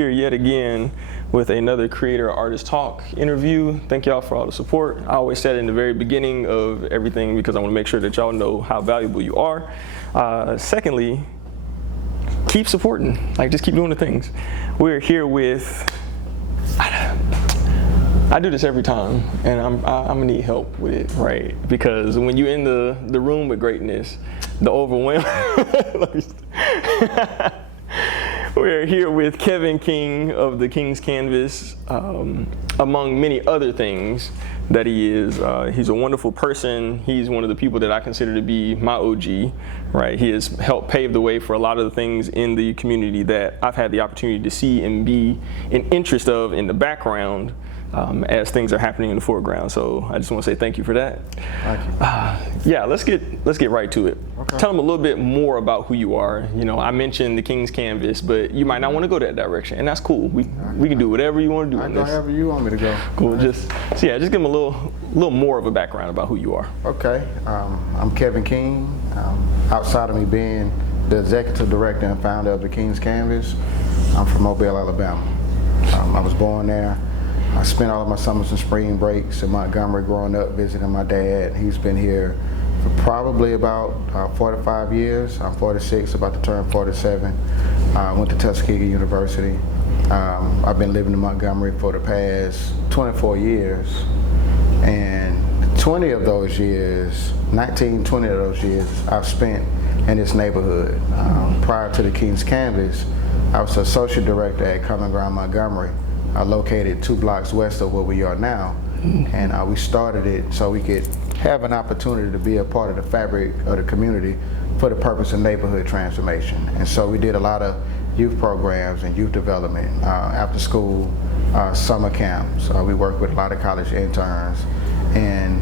here yet again with another Creator Artist Talk interview. Thank y'all for all the support. I always said in the very beginning of everything because I want to make sure that y'all know how valuable you are. Secondly, keep supporting, like just keep doing the things. We're here with, I do this every time, and I'm gonna need help with it, right? Because when you're in the room with greatness, the overwhelm. We're here with Kevin King of the King's Canvas, among many other things that he is. He's a wonderful person. He's one of the people that I consider to be my OG, right? He has helped pave the way for a lot of the things in the community that I've had the opportunity to see and be an interest of in the background as things are happening in the foreground. So I just want to say thank you for that. Thank you. Yeah, let's get right to it. Okay. Tell them a little bit more about who you are. You know, I mentioned the King's Canvas, but you might not want to go that direction, and that's cool. We can do whatever you want to do. I go however you want me to go. Cool. Just give them a little more of a background about who you are. Okay. I'm Kevin King. Outside of me being the executive director and founder of the King's Canvas, I'm from Mobile, Alabama. I was born there. I spent all of my summers and spring breaks in Montgomery growing up visiting my dad. He's been here for probably about 45 years. I'm 46, about to turn 47. I went to Tuskegee University. I've been living in Montgomery for the past 24 years. And 20 of those years, I've spent in this neighborhood. Prior to the King's Canvas, I was associate director at Common Ground Montgomery, located 2 blocks west of where we are now. And we started it so we could have an opportunity to be a part of the fabric of the community for the purpose of neighborhood transformation. And so we did a lot of youth programs and youth development, after school, summer camps. We worked with a lot of college interns. And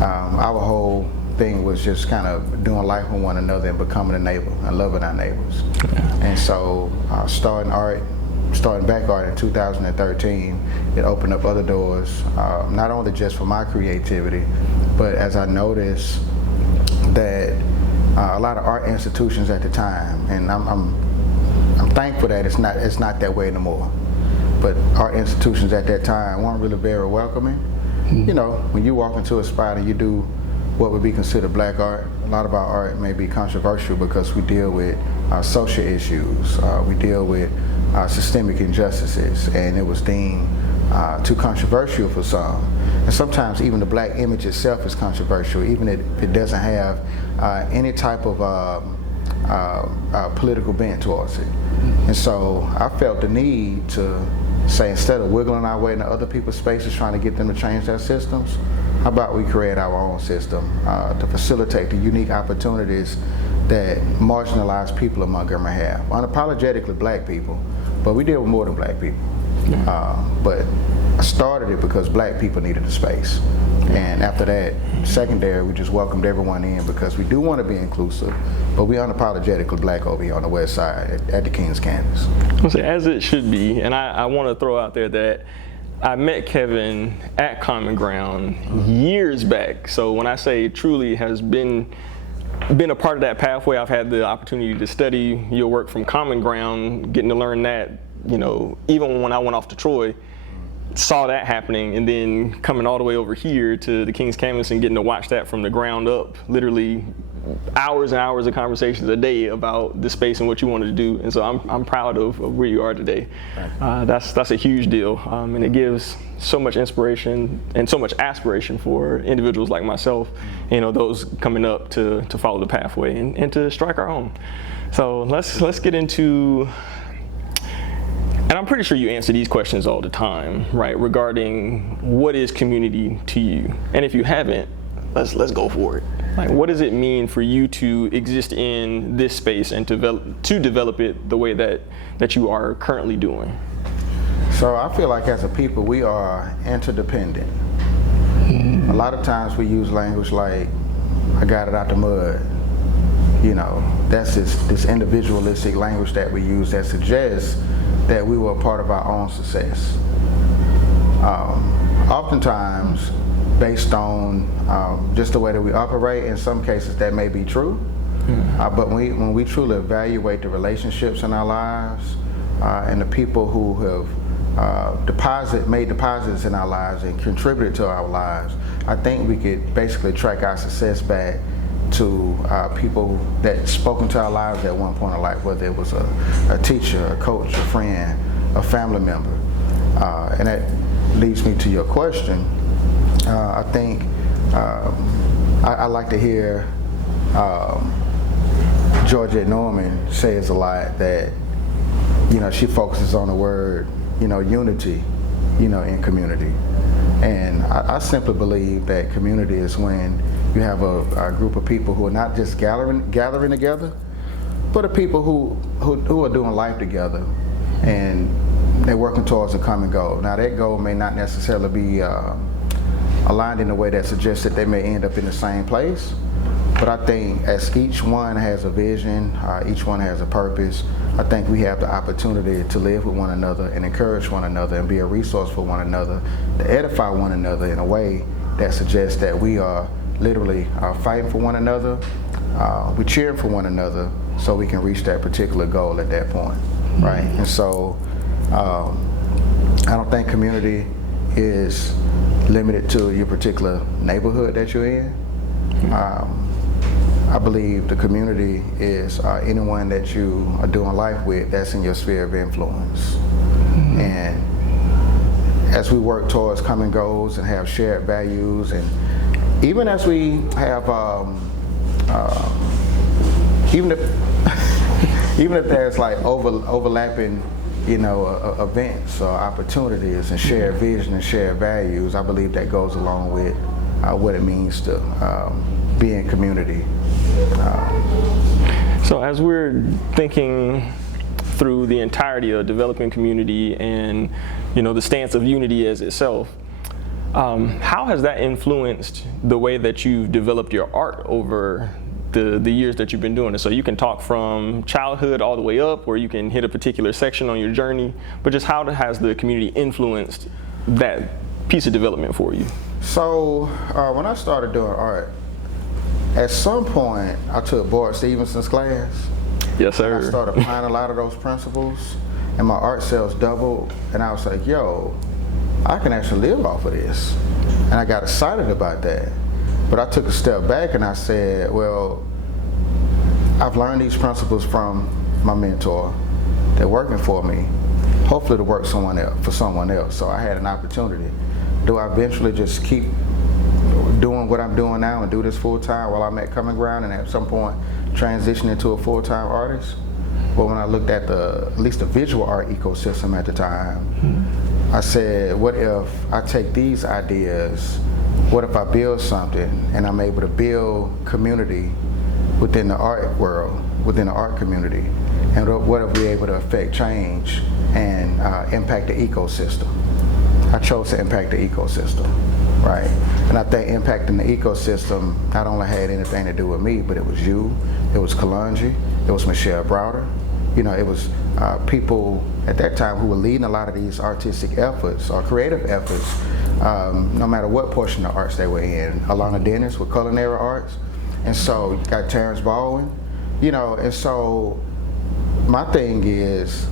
our whole thing was just kind of doing life with one another and becoming a neighbor and loving our neighbors. And so starting back art in 2013, it opened up other doors, not only just for my creativity, but as I noticed that a lot of art institutions at the time, and I'm thankful that it's not that way anymore, but art institutions at that time weren't really very welcoming. You know, when you walk into a spot and you do what would be considered black art, a lot of our art may be controversial because we deal with social issues, we deal with systemic injustices, and it was deemed too controversial for some. And sometimes even the black image itself is controversial, even if it doesn't have any type of political bent towards it. And so I felt the need to say, instead of wiggling our way into other people's spaces trying to get them to change their systems, how about we create our own system to facilitate the unique opportunities that marginalized people in Montgomery have. Unapologetically black people, but we deal with more than black people. But I started it because black people needed a space. And after that, secondary, we just welcomed everyone in because we do want to be inclusive, but we unapologetically black over here on the west side at the King's Canvas. As it should be, and I want to throw out there that I met Kevin at Common Ground years back. So when I say truly has been a part of that pathway, I've had the opportunity to study your work from Common Ground, getting to learn that, you know, even when I went off to Troy, saw that happening, and then coming all the way over here to the King's Canvas and getting to watch that from the ground up, literally hours and hours of conversations a day about the space and what you wanted to do. And so I'm proud of where you are today. That's a huge deal, and it gives so much inspiration and so much aspiration for individuals like myself, you know, those coming up to follow the pathway and to strike our own. So let's get into. And I'm pretty sure you answer these questions all the time, right? Regarding what is community to you, and if you haven't, let's go for it. Like, what does it mean for you to exist in this space and to develop it the way that you are currently doing? So I feel like as a people, we are interdependent. A lot of times we use language like, I got it out the mud. You know, that's this individualistic language that we use that suggests that we were a part of our own success. Oftentimes, based on just the way that we operate, in some cases that may be true. But when we truly evaluate the relationships in our lives, and the people who have made deposits in our lives and contributed to our lives, I think we could basically track our success back to people that spoke into our lives at one point in life, whether it was a teacher, a coach, a friend, a family member. And that leads me to your question. I think I like to hear Georgette Norman says a lot that, she focuses on the word, unity, in community. And I simply believe that community is when you have a group of people who are not just gathering together, but are people who are doing life together, and they're working towards a common goal. Now that goal may not necessarily be aligned in a way that suggests that they may end up in the same place, but I think as each one has a vision, each one has a purpose, I think we have the opportunity to live with one another and encourage one another and be a resource for one another, to edify one another in a way that suggests that we are literally fighting for one another, we're cheering for one another so we can reach that particular goal at that point, right? And so I don't think community is limited to your particular neighborhood that you're in. I believe the community is anyone that you are doing life with that's in your sphere of influence. And as we work towards common goals and have shared values, and even as we have, even if there's like overlapping, events or opportunities and shared vision and shared values, I believe that goes along with what it means to be in community. So as we're thinking through the entirety of developing community and, the stance of unity as itself, how has that influenced the way that you've developed your art over the years that you've been doing it? So you can talk from childhood all the way up, or you can hit a particular section on your journey, but just how has the community influenced that piece of development for you? So when I started doing art, at some point I took Boyd Stevenson's class. Yes, sir. And I started applying a lot of those principles, and my art sales doubled, and I was like, yo, I can actually live off of this. And I got excited about that. But I took a step back and I said, well, I've learned these principles from my mentor. They're working for me. Hopefully to work for someone else. So I had an opportunity. Do I eventually just keep doing what I'm doing now and do this full time while I'm at Common Ground and at some point transition into a full-time artist? But when I looked at at least the visual art ecosystem at the time, I said, what if I take these ideas, what if I build something and I'm able to build community within the art world, within the art community? And what if we're able to affect change and impact the ecosystem? I chose to impact the ecosystem, right? And I think impacting the ecosystem not only had anything to do with me, but it was you, it was Kalonji, it was Michelle Browder. It was people at that time who were leading a lot of these artistic efforts or creative efforts, no matter what portion of arts they were in. Alana Dennis with culinary arts, and so you got Terrence Baldwin, and so my thing is,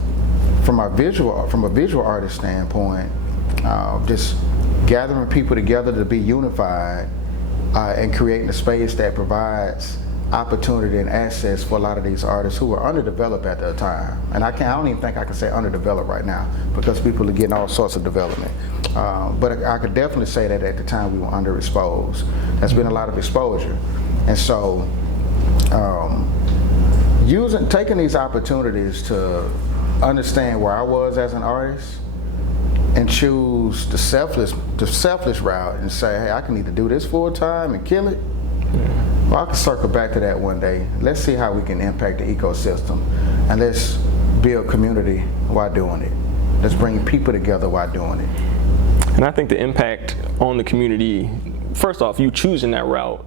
from a visual artist standpoint, just gathering people together to be unified and creating a space that provides opportunity and access for a lot of these artists who were underdeveloped at the time. And I don't even think I can say underdeveloped right now, because people are getting all sorts of development. But I could definitely say that at the time we were underexposed. There's been a lot of exposure. And so taking these opportunities to understand where I was as an artist and choose the selfless route and say, hey, I can either do this full time and kill it. Well, I can circle back to that one day. Let's see how we can impact the ecosystem, and let's build community while doing it. Let's bring people together while doing it. And I think the impact on the community, first off, you choosing that route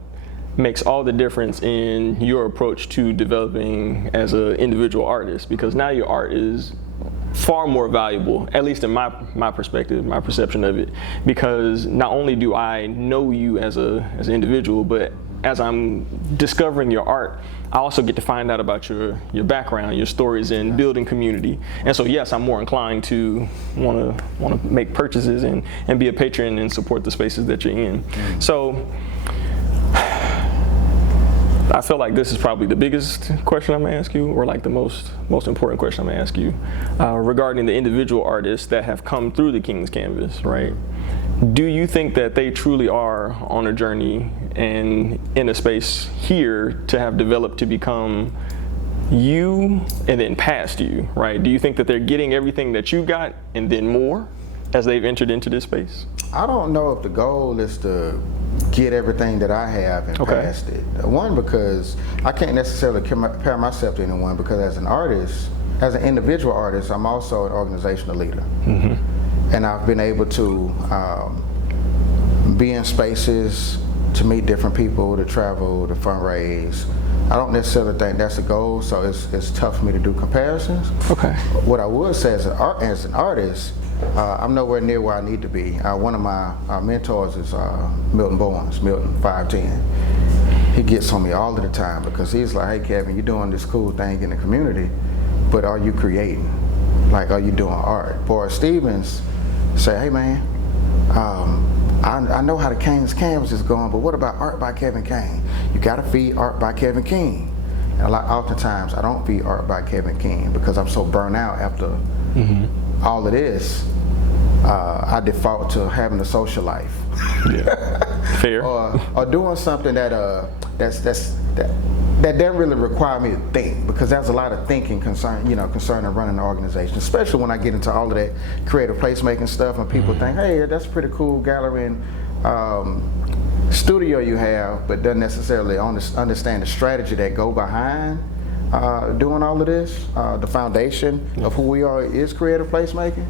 makes all the difference in your approach to developing as an individual artist, because now your art is far more valuable, at least in my perspective, my perception of it, because not only do I know you as an individual, but as I'm discovering your art, I also get to find out about your background, your stories in building community. And so yes, I'm more inclined to want to make purchases and be a patron and support the spaces that you're in. So I feel like this is probably the biggest question I'm gonna ask you, or like the most important question I'm gonna ask you, regarding the individual artists that have come through the King's Canvas, right? Do you think that they truly are on a journey and in a space here to have developed to become you and then past you, right? Do you think that they're getting everything that you got and then more as they've entered into this space? I don't know if the goal is to get everything that I have and past it. One, because I can't necessarily compare myself to anyone, because as an artist, as an individual artist, I'm also an organizational leader. And I've been able to be in spaces, to meet different people, to travel, to fundraise. I don't necessarily think that's the goal, so it's tough for me to do comparisons. What I would say as an artist, I'm nowhere near where I need to be. One of my mentors is Milton Bowens, Milton 510. He gets on me all of the time because he's like, hey Kevin, you're doing this cool thing in the community, but are you creating? Like, are you doing art? Boris Stevens say, hey man, I know how the King's Canvas is going, but what about art by Kevin King? You gotta feed art by Kevin King. And oftentimes I don't feed art by Kevin King because I'm so burnt out after all of this. I default to having a social life. Fair. or doing something that doesn't really require me to think, because there's a lot of thinking concerning running an organization, especially when I get into all of that creative placemaking stuff and people think, hey, that's a pretty cool gallery and studio you have, but doesn't necessarily understand the strategy that go behind doing all of this. The foundation of who we are is creative placemaking.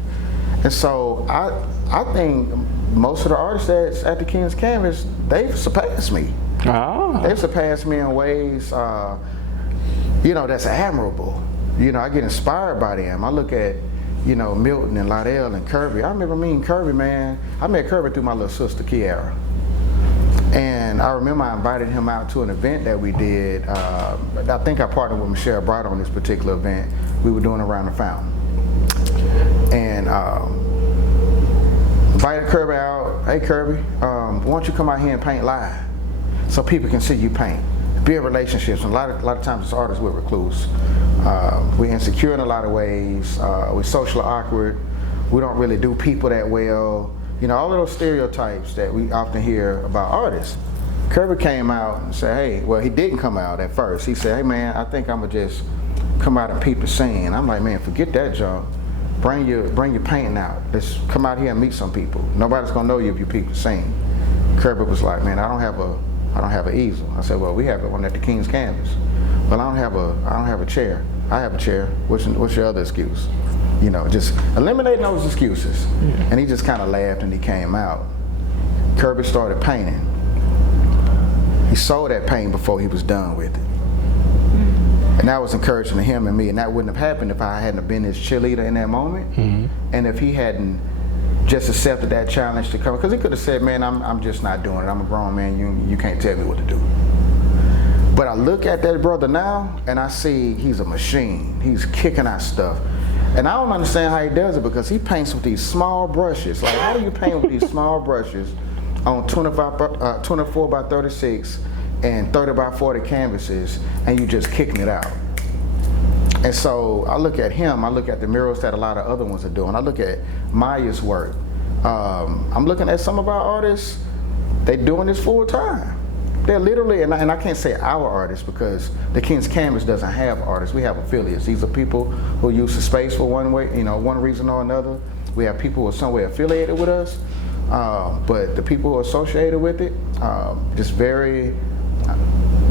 And so I think most of the artists that's at the King's Canvas, they've surpassed me. They've surpassed me in ways, that's admirable. I get inspired by them. I look at, Milton and Lydell and Kirby. I remember meeting Kirby, man. I met Kirby through my little sister, Kiara. And I remember I invited him out to an event that we did. I think I partnered with Michelle Bright on this particular event. We were doing Around the Fountain. And invited Kirby out. Hey Kirby, why don't you come out here and paint live so people can see you paint? Build relationships. And a lot of times as artists we're recluse. We're insecure in a lot of ways. We're socially awkward. We don't really do people that well. All of those stereotypes that we often hear about artists. Kirby came out and said, hey, well, he didn't come out at first. He said, hey man, I think I'm gonna just come out and peep the scene. I'm like, man, forget that junk. Bring your painting out. Let's come out here and meet some people. Nobody's gonna know you if you peep the scene. Kirby was like, man, I don't have an easel. I said, well, we have one at the King's Canvas. Well, I don't have a chair. I have a chair. What's your other excuse? Just eliminating those excuses. And he just kind of laughed and he came out. Kirby started painting. He sold that painting before he was done with it. And that was encouraging to him and me, and that wouldn't have happened if I hadn't been his cheerleader in that moment, and if he hadn't just accepted that challenge to come, because he could have said, man, I'm just not doing it. I'm a grown man, you can't tell me what to do. But I look at that brother now, and I see he's a machine. He's kicking out stuff. And I don't understand how he does it, because he paints with these small brushes. Like, how do you paint with these small brushes on 24 by 36 and 30 by 40 canvases, and you just kicking it out? And so I look at him, I look at the murals that a lot of other ones are doing. I look at Maya's work. I'm looking at some of our artists, they're doing this full time. They're literally, and I can't say our artists because the King's Canvas doesn't have artists. We have affiliates. These are people who use the space for one reason or another. We have people who are some way affiliated with us, but the people who are associated with it,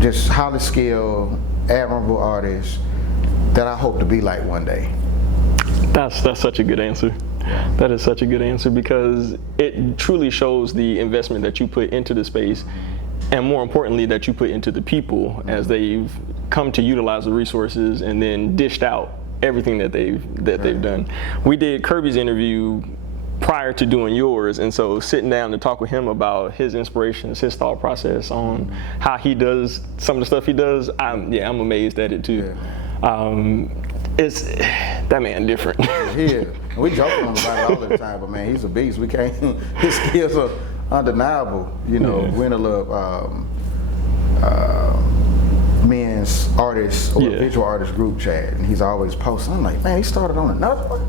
just highly skilled, admirable artists that I hope to be like one day. That's such a good answer. That is such a good answer, because it truly shows the investment that you put into the space, and more importantly, that you put into the people as they've come to utilize the resources and then dished out everything that they've done. We did Kirby's interview prior to doing yours, and so sitting down to talk with him about his inspirations, his thought process on how he does some of the stuff he does, I'm amazed at it too. Yeah. It's that man different. He is. We joke on him about it all the time, but man, he's a beast. We can't. His skills are undeniable. You know, winner of men's artists or visual artist group chat, and he's always posting. I'm like, man, he started on another one.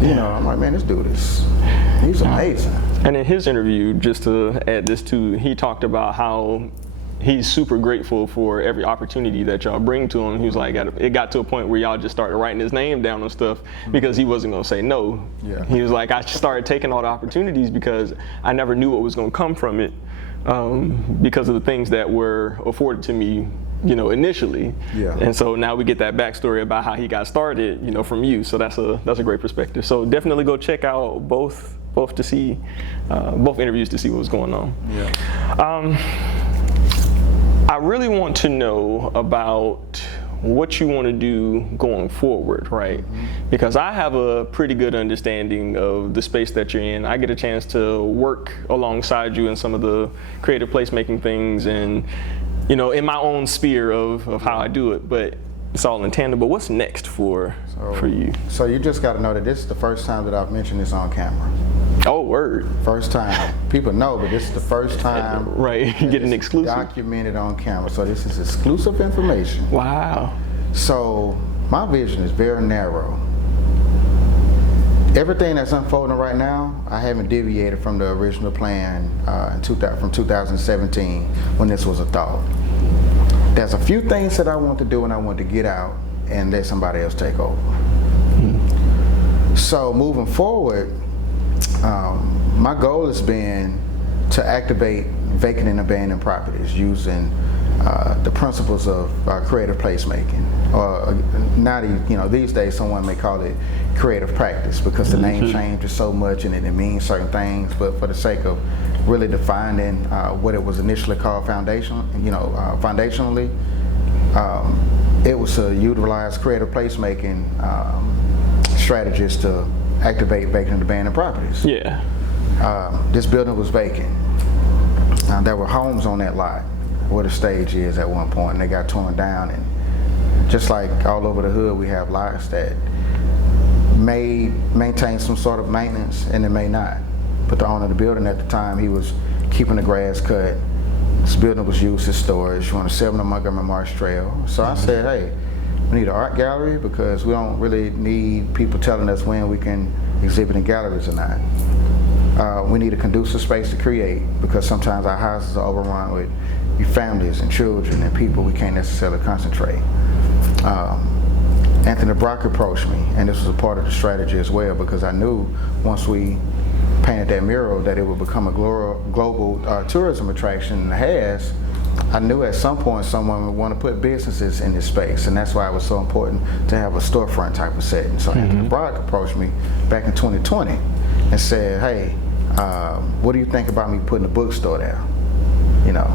You know, I'm like, man, this dude he's amazing. And in his interview, just to add this too, he talked about how he's super grateful for every opportunity that y'all bring to him. He was like, it got to a point where y'all just started writing his name down on stuff because he wasn't gonna say no. Yeah. He was like, I started taking all the opportunities because I never knew what was gonna come from it, because of the things that were afforded to me, you know, initially. Yeah. And so now we get that backstory about how he got started, you know, from you. So that's a great perspective. So definitely go check out both to see both interviews to see what was going on. Yeah. I really want to know about what you want to do going forward, right? Because I have a pretty good understanding of the space that you're in. I get a chance to work alongside you in some of the creative placemaking things, and you know, in my own sphere of how I do it, but it's all in tandem. But what's next for you? So you just got to know that this is the first time that I've mentioned this on camera. Oh, word. First time. People know, but this is the first time. Right, you get an exclusive. Documented on camera. So this is exclusive information. Wow. So my vision is very narrow. Everything that's unfolding right now, I haven't deviated from the original plan from 2017 when this was a thought. There's a few things that I want to do and I want to get out and let somebody else take over. So moving forward, my goal has been to activate vacant and abandoned properties using the principles of creative placemaking. Or these days someone may call it creative practice because the name changes so much and it means certain things. But for the sake of really defining what it was initially called foundationally, it was to utilize creative placemaking strategies to activate vacant and abandoned properties. Yeah. This building was vacant. There were homes on that lot where the stage is at one point, and they got torn down. And just like all over the hood, we have lots that may maintain some sort of maintenance and it may not. But the owner of the building at the time, he was keeping the grass cut. This building was used as storage on the 7 of Montgomery Marsh Trail. So I said, hey, we need an art gallery because we don't really need people telling us when we can exhibit in galleries or not. We need a conducive space to create because sometimes our houses are overrun with families and children and people we can't necessarily concentrate. Anthony Brock approached me, and this was a part of the strategy as well because I knew once we painted that mural that it would become a global tourism attraction, and it has. I knew at some point someone would want to put businesses in this space, and that's why it was so important to have a storefront type of setting. So Anthony Brock approached me back in 2020 and said, hey, what do you think about me putting a bookstore there? You know,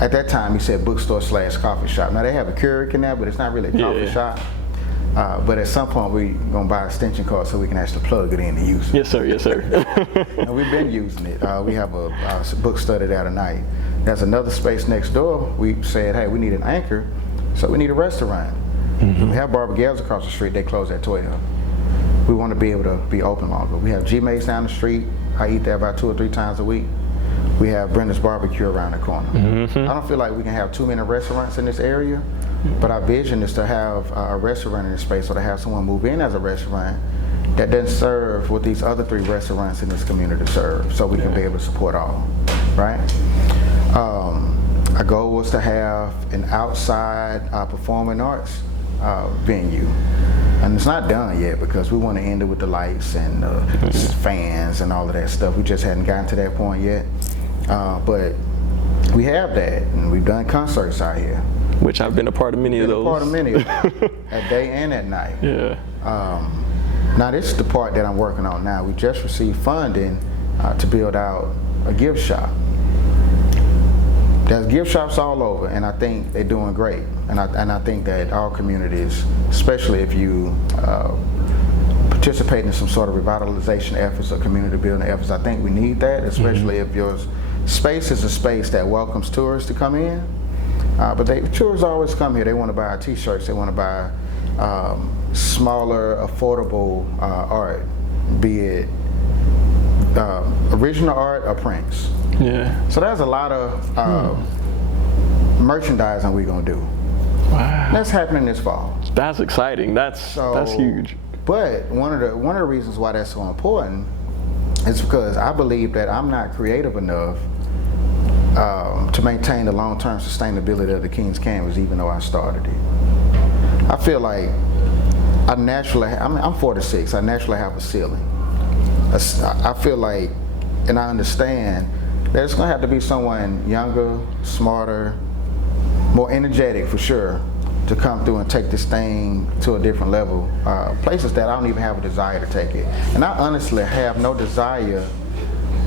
at that time he said bookstore / coffee shop. Now they have a Keurig in there, but it's not really a coffee shop. But at some point we're gonna buy an extension cord so we can actually plug it in and use it. Yes, sir. Yes, sir. And we've been using it. We have a book study there tonight. There's another space next door. We said, hey, we need an anchor, so we need a restaurant. We have Barbara Gales across the street. They close at 12. We want to be able to be open longer. We have G-Mays down the street. I eat there about 2 or 3 times a week. We have Brenda's Barbecue around the corner. I don't feel like we can have too many restaurants in this area, but our vision is to have a restaurant in this space, or to have someone move in as a restaurant that doesn't serve what these other 3 restaurants in this community serve, so we can be able to support all, right? Our goal was to have an outside performing arts venue. And it's not done yet because we want to end it with the lights and fans and all of that stuff. We just hadn't gotten to that point yet. But we have that, and we've done concerts out here. Which I've been a part of many of those. Part of many of them, at day and at night. Yeah. Now this is the part that I'm working on now. We just received funding to build out a gift shop. There's gift shops all over, and I think they're doing great. And I think that our communities, especially if you participate in some sort of revitalization efforts or community building efforts. I think we need that, especially if your space is a space that welcomes tourists to come in. But tourists always come here. They want to buy T-shirts. They want to buy smaller, affordable art, be it original art or prints. Yeah. So there's a lot of merchandising we're gonna do. Wow. That's happening this fall. That's exciting. That's huge. But one of the reasons why that's so important is because I believe that I'm not creative enough to maintain the long-term sustainability of the King's Canvas, even though I started it. I feel like I'm 46. I naturally have a ceiling. I feel like, and I understand, there's going to have to be someone younger, smarter, more energetic for sure, to come through and take this thing to a different level. Places that I don't even have a desire to take it. And I honestly have no desire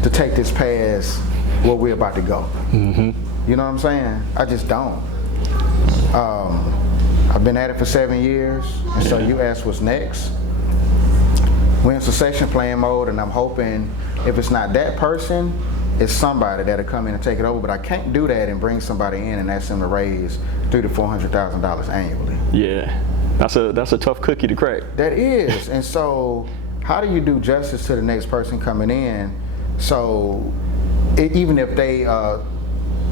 to take this past where we're about to go. You know what I'm saying? I just don't. I've been at it for 7 years, and so you asked what's next. We're in succession plan mode, and I'm hoping if it's not that person, it's somebody that'll come in and take it over. But I can't do that and bring somebody in and ask them to raise $300,000 to $400,000 annually. Yeah, that's a tough cookie to crack. That is, and so how do you do justice to the next person coming in? So even if they are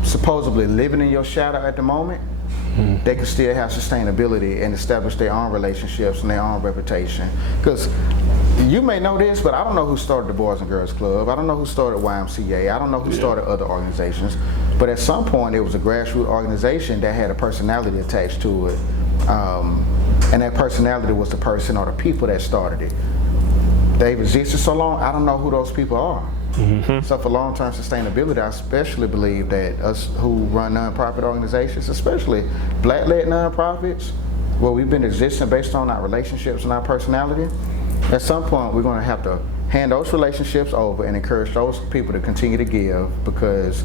supposedly living in your shadow at the moment, they can still have sustainability and establish their own relationships and their own reputation. Because you may know this, but I don't know who started the Boys and Girls Club. I don't know who started YMCA. I don't know who started other organizations. But at some point, it was a grassroots organization that had a personality attached to it. And that personality was the person or the people that started it. They've existed so long, I don't know who those people are. So for long-term sustainability, I especially believe that us who run nonprofit organizations, especially Black-led nonprofits, where we've been existing based on our relationships and our personality, at some point we're going to have to hand those relationships over and encourage those people to continue to give, because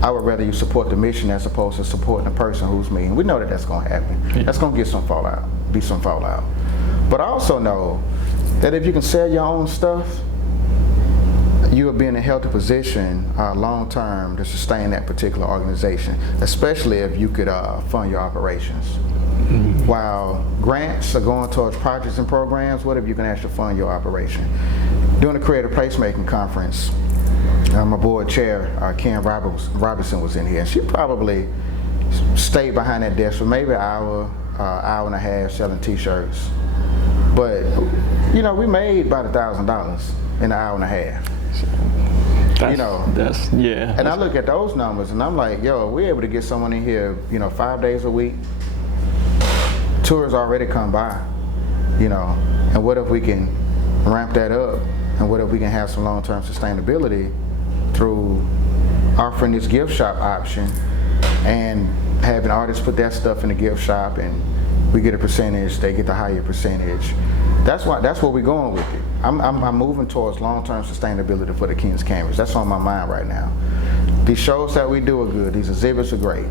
I would rather you support the mission as opposed to supporting the person who's me. And we know that that's going to happen. That's going to get some fallout, be some fallout. But I also know that if you can sell your own stuff, you will be in a healthy position long term to sustain that particular organization, especially if you could fund your operations. While grants are going towards projects and programs, what if you can actually fund your operation? During the Creative Placemaking Conference, my board chair, Ken Robinson, was in here, and she probably stayed behind that desk for maybe an hour, hour and a half selling T-shirts. But, you know, we made about $1,000 in an hour and a half. And I look at those numbers and I'm like, yo, we're able to get someone in here, 5 days a week. Tours already come by, and what if we can ramp that up, and what if we can have some long-term sustainability through offering this gift shop option and having artists put that stuff in the gift shop and we get a percentage, they get the higher percentage. That's where we're going with it. I'm moving towards long-term sustainability for the King's Canvas. That's on my mind right now. These shows that we do are good. These exhibits are great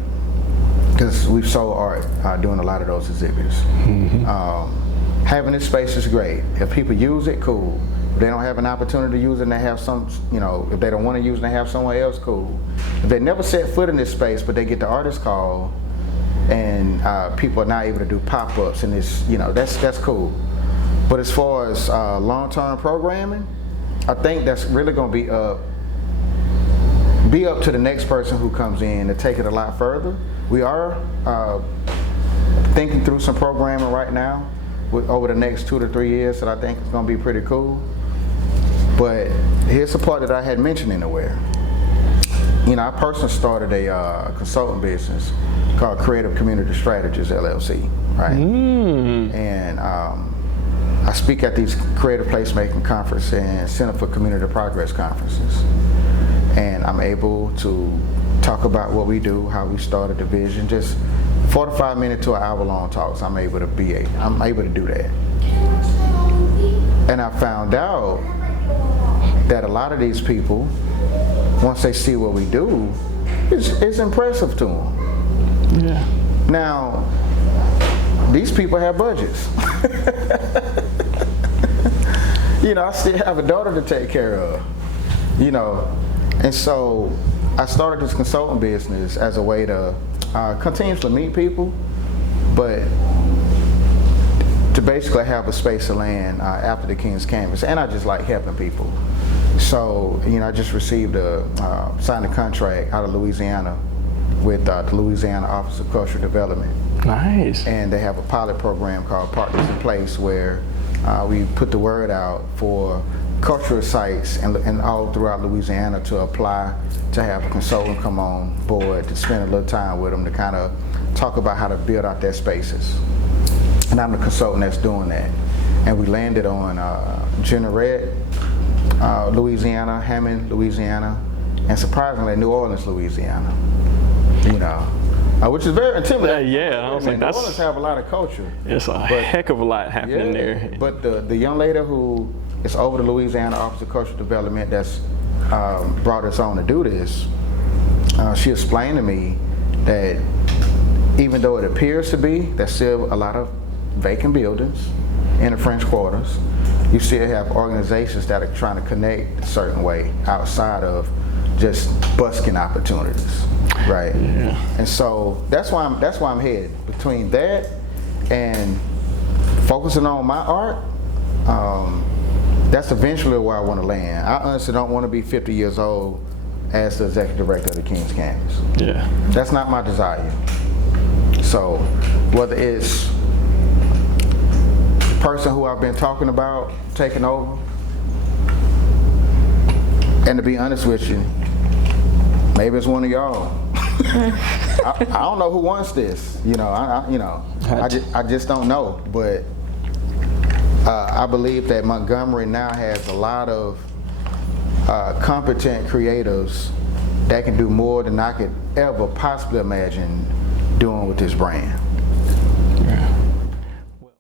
because we've sold art doing a lot of those exhibits. Having this space is great. If people use it, cool. If they don't have an opportunity to use it and they have some, if they don't want to use it and they have someone else, cool. If they never set foot in this space but they get the artist call and people are now able to do pop-ups and this, that's cool. But as far as long-term programming, I think that's really going to be up to the next person who comes in to take it a lot further. We are thinking through some programming right now over the next 2 to 3 years that I think is going to be pretty cool. But here's the part that I hadn't mentioned anywhere. I personally started a consulting business called Creative Community Strategies, LLC, right? And I speak at these Creative Placemaking Conference and Center for Community Progress conferences. And I'm able to talk about what we do, how we started the vision, just 45-minute to an hour-long talks. I'm able to do that. And I found out that a lot of these people, once they see what we do, it's impressive to them. Yeah. Now, these people have budgets. I still have a daughter to take care of, and so I started this consulting business as a way to continuously meet people, but to basically have a space of land after the King's Canvas, and I just like helping people. So, I just received signed a contract out of Louisiana with the Louisiana Office of Cultural Development. Nice. And they have a pilot program called Partners in Place where we put the word out for cultural sites and all throughout Louisiana to apply to have a consultant come on board to spend a little time with them to kind of talk about how to build out their spaces. And I'm the consultant that's doing that. And we landed on Jeanerette, Louisiana, Hammond, Louisiana, and surprisingly, New Orleans, Louisiana. Which is very intimidating. Yeah, I don't think New that's. Orleans have a lot of culture. It's a heck of a lot happening there. But the young lady who is over the Louisiana Office of Cultural Development that's brought us on to do this, she explained to me that even though it appears to be, there's still a lot of vacant buildings in the French quarters. You still have organizations that are trying to connect a certain way outside of just busking opportunities, right? Yeah. And so that's why I'm headed between that and focusing on my art. That's eventually where I want to land. I honestly don't want to be 50 years old as the executive director of the King's Canvas. Yeah. That's not my desire. So whether it's the person who I've been talking about taking over, and to be honest with you, maybe it's one of y'all. I don't know who wants this. I just don't know. But I believe that Montgomery now has a lot of competent creatives that can do more than I could ever possibly imagine doing with this brand.